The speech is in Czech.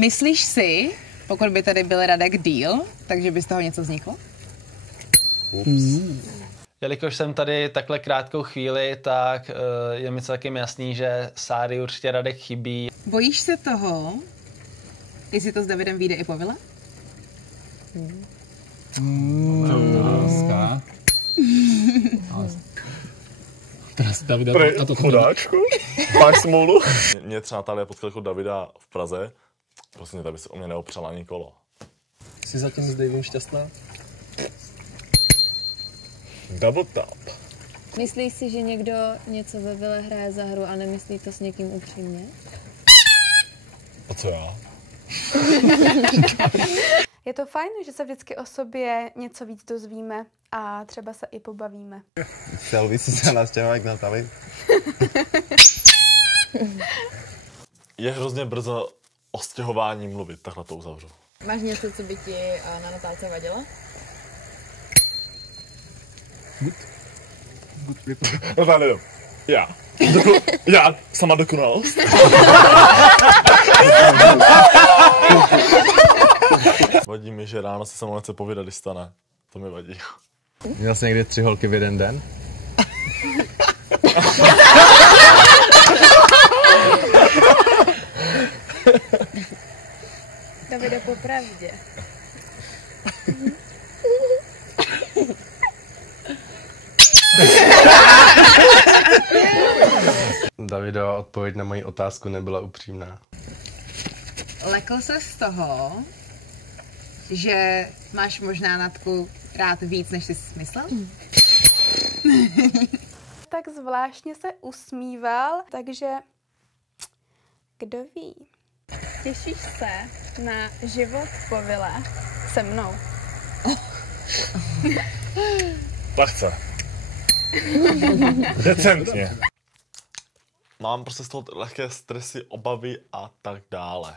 Myslíš si, pokud by tady byl Radek díl, takže by z toho něco vzniklo? Jelikož jsem tady takhle krátkou chvíli, tak je mi celkem jasný, že Sáry určitě Radek chybí. Bojíš se toho, jestli to s Davidem vyjde i po vile? Teraz Davida... Chodáčku, máš smůlu? Mě třeba Natália potkala jako Davida v Praze, prostě tady by se o mě neopřela ani kolo. Jsi zatím s Davem šťastná? Double tap. Myslíš si, že někdo něco ve vile hraje za hru a nemyslí to s někým upřímně? A co já? Je to fajn, že se vždycky o sobě něco víc dozvíme a třeba se i pobavíme. Chtěl bys se nastěhovat k Natálii? Je hrozně brzo o stěhování mluvit, takhle to uzavřu. Máš něco, co by ti na Natálce vadilo? No tak nevím. Já sama dokonalost. Vadí mi, že ráno se se mnou nechce povídat, když stane. To mi vadí. Měl jsi někdy 3 holky v jeden den? Davide, popravdě. Davido, odpověď na moji otázku nebyla upřímná. Lekl se z toho, že máš možná Natku rád víc, než jsi myslel? Tak zvláštně se usmíval, takže kdo ví. Těšíš se na život po vile se mnou? Lehce. Decentně. Mám prostě z toho lehké stresy, obavy a tak dále.